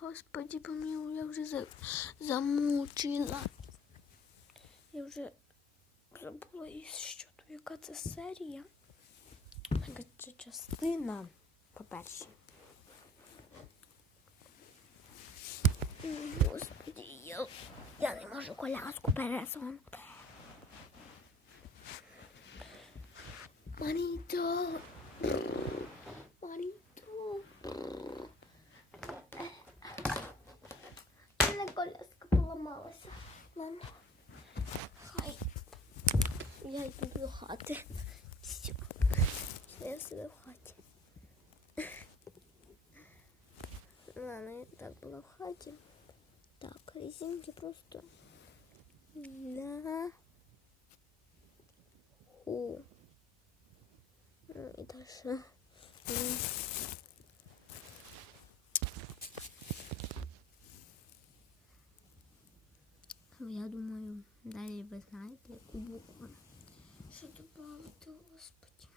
Господи, помилуй, я вже за... замучила. Я вже забула, і що то, яка це серія. Яка це частина, по-перше. Господи, я, я не можу коляску пересунути. Маніто. Маніто. Ладно. Хай. Я йду до хати. Все. Я себе в хаті. Ладно, я так була в хаті. Так, резинки просто на ху. Ну и дальше. Я думаю, далі ви знаєте, яку букву. Що добавити, господи.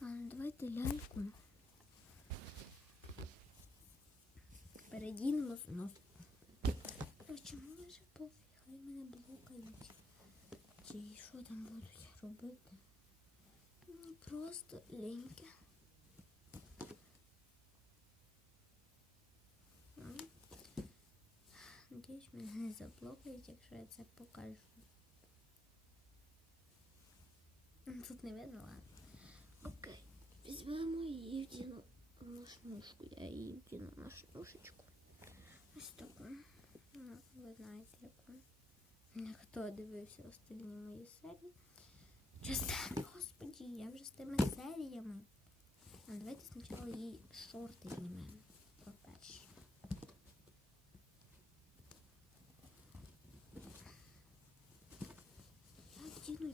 Ладно, давайте ляльку. Передінемо знов. Короче, мені вже пофіг, хай мене блокають. Чи що там будуть робити? Мені просто ліньки. Надіюсь, мене не заблокають, якщо я це покажу. Тут не видно, ладно. Окей. Візьмемо її вдіну ношнушку. Я її вдіну в ношнушечку. Ось таку. Ну, ви знаєте, яку. Хто дивився останні мої серії? Чесно, господі, я вже з тими серіями. А давайте спочатку їй шорти знімемо. По-перше.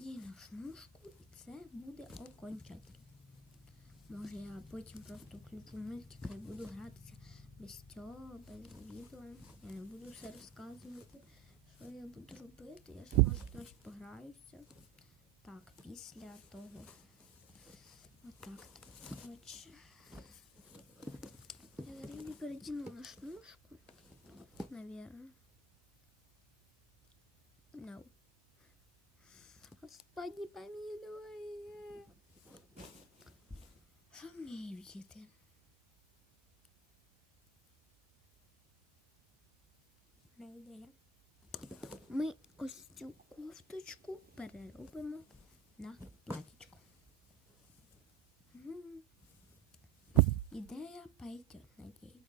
Їй на шнушку і це буде окончательно. Може я потім просто включу мультика і буду гратися без цього, без відео. Я не буду все розказувати, що я буду робити. Я ж може трохи пограюся. Так, після того. Отак. Коротше. Я зараз її передіну на шнушку. Господи, помилуй. Що вмію діти? Не ідея. Ми ось цю кофточку переробимо на платічко. Мгм. Ідея пойдет.